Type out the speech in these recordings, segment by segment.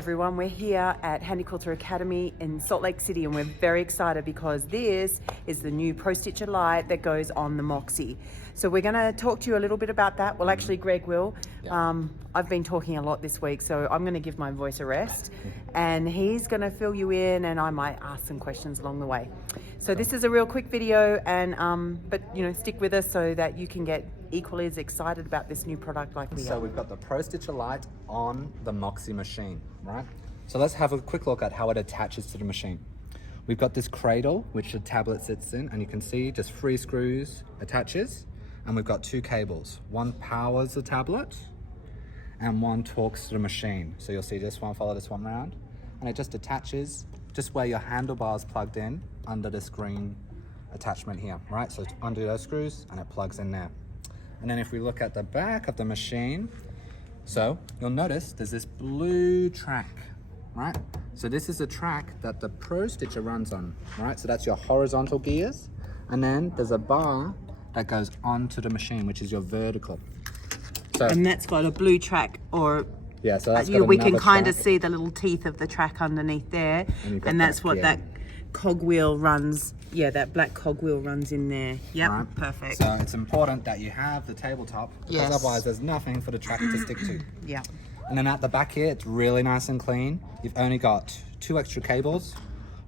everyone, we're here at Handi Quilter Academy in Salt Lake City and we're very excited because this is the new Pro-Stitcher Lite that goes on the Moxie. So we're going to talk to you a little bit about that. Well, actually Greg will. I've been talking a lot this week, so I'm going to give my voice a rest and he's going to fill you in and I might ask some questions along the way. So this is a real quick video and but you know, stick with us so that you can get equally as excited about this new product like we are. So we've got the Pro-Stitcher Lite on the Moxie machine, right? So let's have a quick look at how it attaches to the machine. We've got this cradle, which the tablet sits in, and you can see just 3 screws attaches, and we've got 2 cables. One powers the tablet, and one talks to the machine. So you'll see this one follow this one around, and it just attaches just where your handlebar's plugged in under this green attachment here, right? So undo those screws, and it plugs in there. And then if we look at the back of the machine, so you'll notice there's this blue track, right? So this is the track that the Pro-Stitcher runs on, right? So that's your horizontal gears. And then there's a bar that goes onto the machine, which is your vertical. So, and that's got a blue track, or yeah, so that's we can kind of see the little teeth of the track underneath there. And that's what that cogwheel runs. Yeah, that black cogwheel runs in there. Yep, right. Perfect. So it's important that you have the tabletop, because otherwise there's nothing for the track to stick to. Yeah. And then at the back here, it's really nice and clean. You've only got 2 extra cables,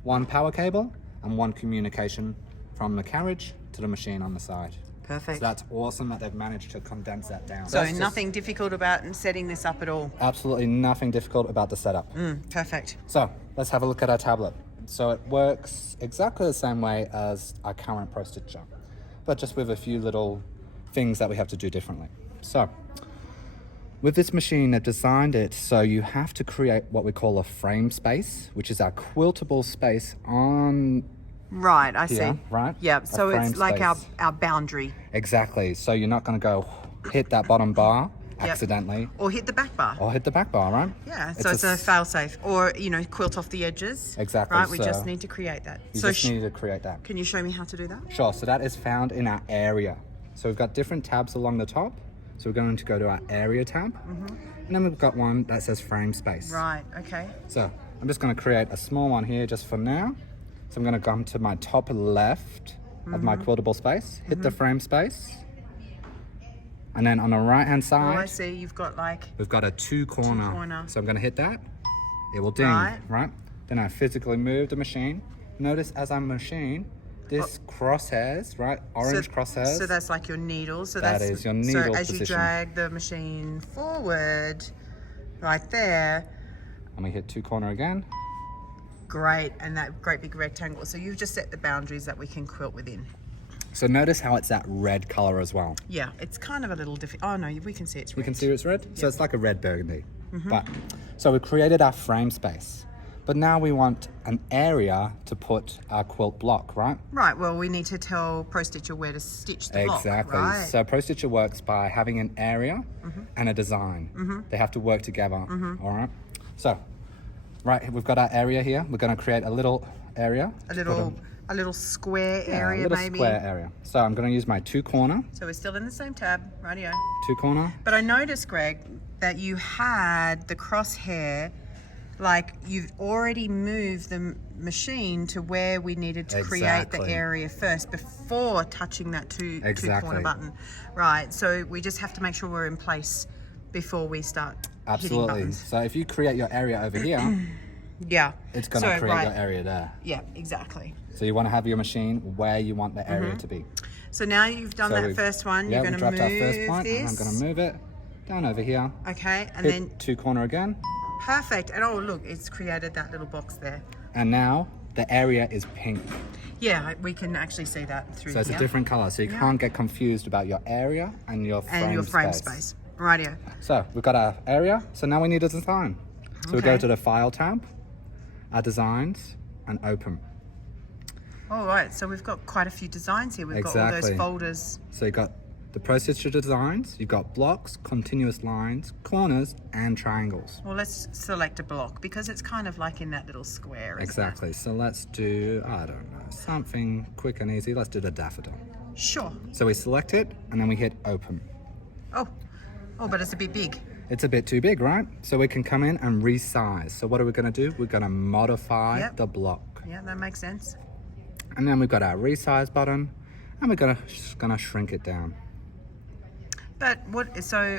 1 power cable and 1 communication from the carriage to the machine on the side. Perfect. So that's awesome that they've managed to condense that down. So nothing difficult about setting this up at all? Absolutely nothing difficult about the setup. Perfect. So let's have a look at our tablet. So it works exactly the same way as our current Pro-Stitcher, but just with a few little things that we have to do differently. So with this machine, they've designed it so you have to create what we call a frame space, which is our quiltable space on right, I here, see. Right? Yeah, so it's like our boundary. Exactly. So you're not going to go hit that bottom bar accidentally. Or hit the back bar. Or hit the back bar, right? Yeah, so it's a fail-safe. Or, you know, quilt off the edges. Exactly. Right, we just need to create that. You just need to create that. Can you show me how to do that? Sure, so that is found in our area. So we've got different tabs along the top. So we're going to go to our area tab. And then we've got one that says frame space. Right, okay. So I'm just going to create a small one here just for now. So I'm going to come to my top left of my quiltable space, hit the frame space. And then on the right hand side, I see you've got we've got a 2 corner. So I'm going to hit that. It will ding, right? Then I physically move the machine. Notice as I machine, this crosshairs, right? Orange crosshairs. So that's like your needle. So that is your needle So as position. you drag the machine forward, right there. And we hit 2 corner again. Great, and that great big rectangle. So you've just set the boundaries that we can quilt within. So notice how it's that red color as well. Yeah, it's kind of a little different. Oh no, we can see it's red. We can see it's red? Yep. So it's like a red burgundy. But so we created our frame space. But now we want an area to put our quilt block, right? Right, well we need to tell Pro-Stitcher where to stitch the block. Exactly. Right. So Pro-Stitcher works by having an area and a design. They have to work together, all right? So, right, we've got our area here. We're going to create a little area. A little square area, maybe? A little square area. So I'm going to use my 2 corner. So we're still in the same tab, rightio. 2 corner. But I noticed, Greg, that you had the crosshair, like you've already moved the machine to where we needed to create the area first before touching that two corner button. Right, so we just have to make sure we're in place before we start hitting buttons. So if you create your area over here, it's going to create your area there. Yeah, exactly. So you want to have your machine where you want the area to be. So now you've done that first one, you're going to move our first point, and I'm going to move it down over here. Okay, and hit then 2 corner again. Perfect. And oh look, it's created that little box there. And now the area is pink. Yeah, we can actually see that through here. So it's a different color, so you can't get confused about your area and your frame space. Rightio. So we've got our area, so now we need a design. So we go to the File tab, our Designs, and Open. All right, so we've got quite a few designs here. We've got all those folders. So you've got the Pro-Stitcher designs, you've got blocks, continuous lines, corners, and triangles. Well, let's select a block because it's kind of like in that little square. Exactly. So let's do, I don't know, something quick and easy. Let's do the daffodil. Sure. So we select it and then we hit Open. Oh, but it's a bit big. It's a bit too big, right? So we can come in and resize. So what are we gonna do? We're gonna modify Yep. the block. Yeah, that makes sense. And then we've got our resize button and we're just gonna shrink it down. But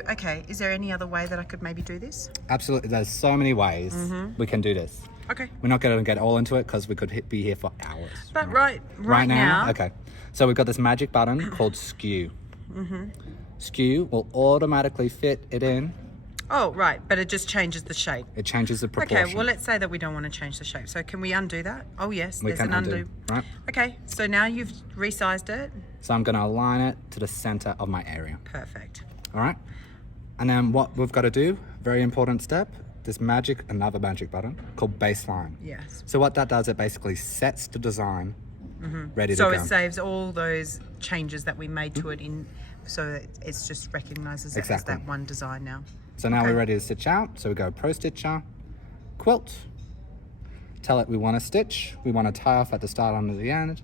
okay, is there any other way that I could maybe do this? Absolutely, there's so many ways we can do this. Okay. We're not gonna get all into it because we could be here for hours. But right now. Okay. So we've got this magic button called skew. Skew will automatically fit it in. Oh, right, but it just changes the shape. It changes the proportion. Okay, well, let's say that we don't want to change the shape. So can we undo that? Oh, yes, there's can an undo. Right? Okay, so now you've resized it. So I'm going to align it to the center of my area. Perfect. All right? And then what we've got to do, very important step, another magic button called baseline. Yes. So what that does, it basically sets the design ready to So go. it saves all those changes that we made to it so it's just recognizes it as that one design now. So now we're ready to stitch out. So we go Pro-Stitcher, quilt, tell it we want to stitch, we want to tie off at the start and the end,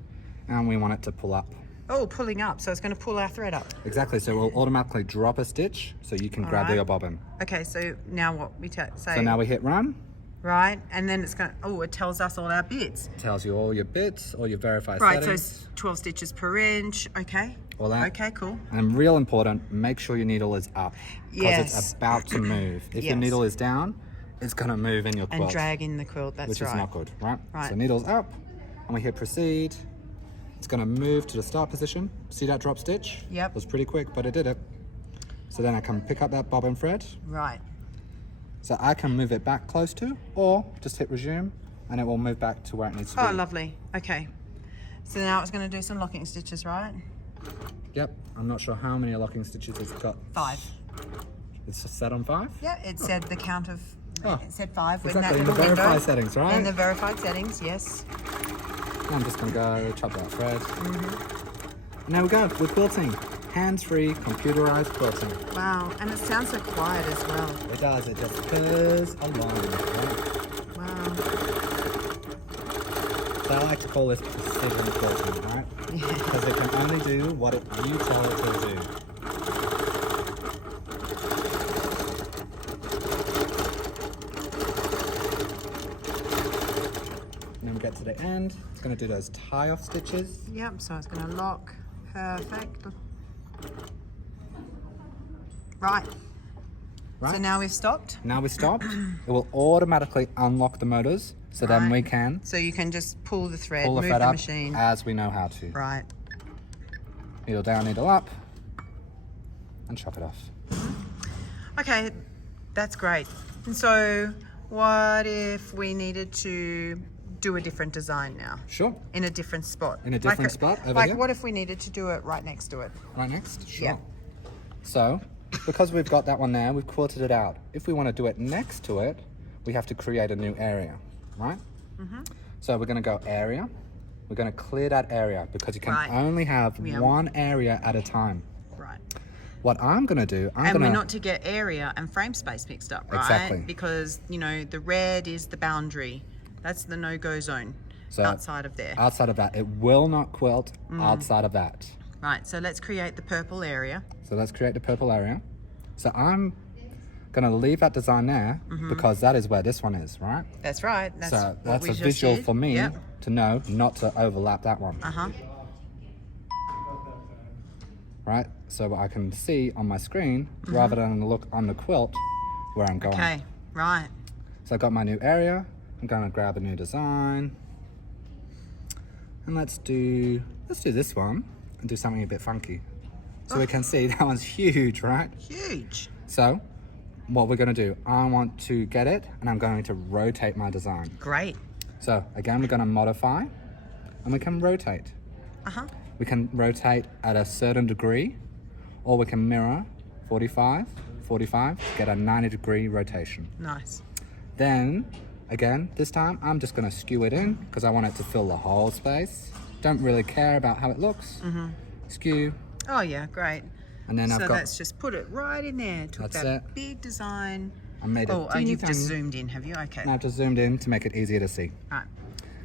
and we want it to pull up. Oh, pulling up, so it's going to pull our thread up. Exactly, so we'll automatically drop a stitch so you can grab your bobbin. Okay, so now what? So now we hit run. Right, and then it's going to, it tells us all our bits. It tells you all your bits, all your verified right, settings. Right, so it's 12 stitches per inch, okay. All that. Okay, cool. And real important, make sure your needle is up. Because it's about to move. If your needle is down, it's going to move in your quilt. And drag in the quilt, that's which right. Which is not good, right? So needle's up, and we hit proceed. It's going to move to the start position. See that drop stitch? Yep. It was pretty quick, but it did it. So then I can pick up that bobbin thread. Right. So I can move it back close to, or just hit resume, and it will move back to where it needs to be. Oh, lovely. Okay. So now it's going to do some locking stitches, right? Yep. I'm not sure how many locking stitches it's got. 5. It's set on 5? Yeah, it said the count of... It said 5. Exactly, in the verified settings, right? In the verified settings, yes. I'm just going to go chop that thread. And there we go, we're quilting. Hands-free, computerized quilting. Wow, and it sounds so quiet as well. It does, it just purrs along, right? Wow. So I like to call this precision quilting, right? Yeah. Because it can only do what you tell it to do. And then we get to the end, it's going to do those tie-off stitches. Yep, so it's going to lock. Perfect. Right. So now we've stopped? Now we stopped. It will automatically unlock the motors, so then we can... So you can just pull the thread, move thread the up machine. as we know how to. Right. Needle down, needle up, and chop it off. Okay, that's great. And so what if we needed to do a different design now? Sure. In a different spot? In a different spot over here? What if we needed to do it right next to it? Right next? Sure. Yeah. So, because we've got that one there, we've quilted it out. If we want to do it next to it, we have to create a new area, right? So we're going to go area. We're going to clear that area because you can only have one area at a time. Right. What I'm going to do, we're not to get area and frame space mixed up, right? Exactly. Because, you know, the red is the boundary. That's the no-go zone outside of there. Outside of that. It will not quilt outside of that. Right, so let's create the purple area. So let's create the purple area. So I'm going to leave that design there because that is where this one is, right? That's right. That's a visual for me to know not to overlap that one. Right, so I can see on my screen rather than look on the quilt where I'm going. Okay, right. So I've got my new area. I'm going to grab a new design. And let's do this one and do something a bit funky. So we can see that one's huge, right? Huge. So what we're going to do, I want to get it and I'm going to rotate my design. Great. So again, we're going to modify and we can rotate. We can rotate at a certain degree or we can mirror 45, get a 90-degree rotation. Nice. Then, again, this time I'm just going to skew it in because I want it to fill the whole space. Don't really care about how it looks. Skew. Oh yeah, great. And then so let's just put it right in there. Took that big design. I made it. You've just zoomed in, have you? Okay. Now I've just zoomed in to make it easier to see. Right.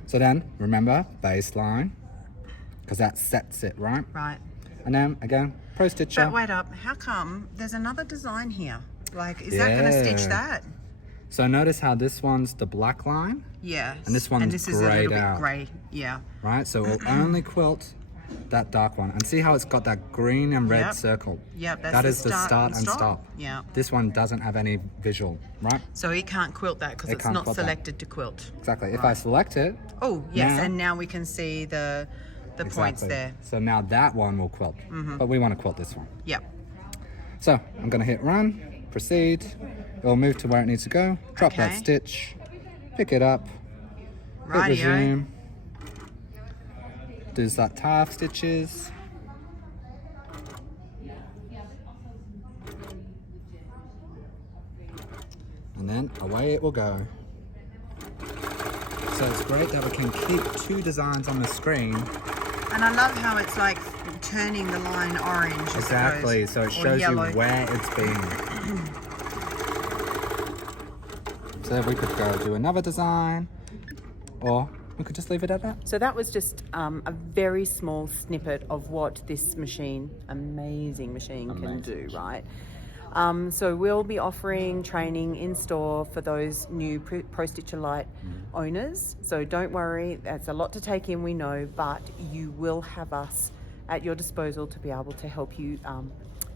So then, remember, baseline, because that sets it, right? Right. And then, again, Pro-Stitcher. But wait up, how come there's another design here? Like, is that going to stitch that? So notice how this one's the black line? Yes. And this one's is a little bit out. grey, yeah. Right, so we'll only quilt that dark one. And see how it's got that green and red circle? Yep, that is the start and stop. Yeah. This one doesn't have any visual, right? So it can't quilt that because it's not selected to quilt. Exactly. If I select it. Oh, yes, and now we can see the points there. So now that one will quilt, but we want to quilt this one. Yep. So I'm going to hit run, proceed. It'll move to where it needs to go. Drop that stitch, pick it up, hit resume. Does that half stitches. And then away it will go. So it's great that we can keep two designs on the screen. And I love how it's like turning the line orange. Exactly, so it shows you where it's been. So we could go do another design, or we could just leave it at that. So that was just a very small snippet of what this machine, amazing machine, can do, right? So we'll be offering training in store for those new Pro-Stitcher Lite owners. So don't worry, that's a lot to take in, we know, but you will have us at your disposal to be able to help you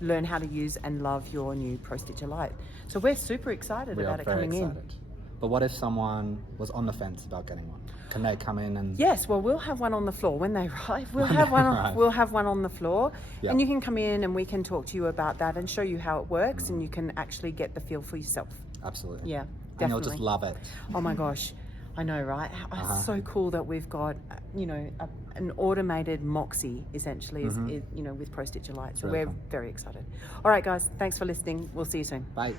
learn how to use and love your new Pro-Stitcher Lite. So we're super excited about it coming in. But what if someone was on the fence about getting one? Can they come in and? Yes, well, we'll have one on the floor when they arrive. We'll have one. We'll have one on the floor, and you can come in and we can talk to you about that and show you how it works, and you can actually get the feel for yourself. Absolutely. Yeah, definitely. And you'll just love it. Oh my gosh, I know, right? It's so cool that we've got, an automated Moxie essentially, is, with Pro-Stitcher Lite. So we're very excited. All right, guys, thanks for listening. We'll see you soon. Bye.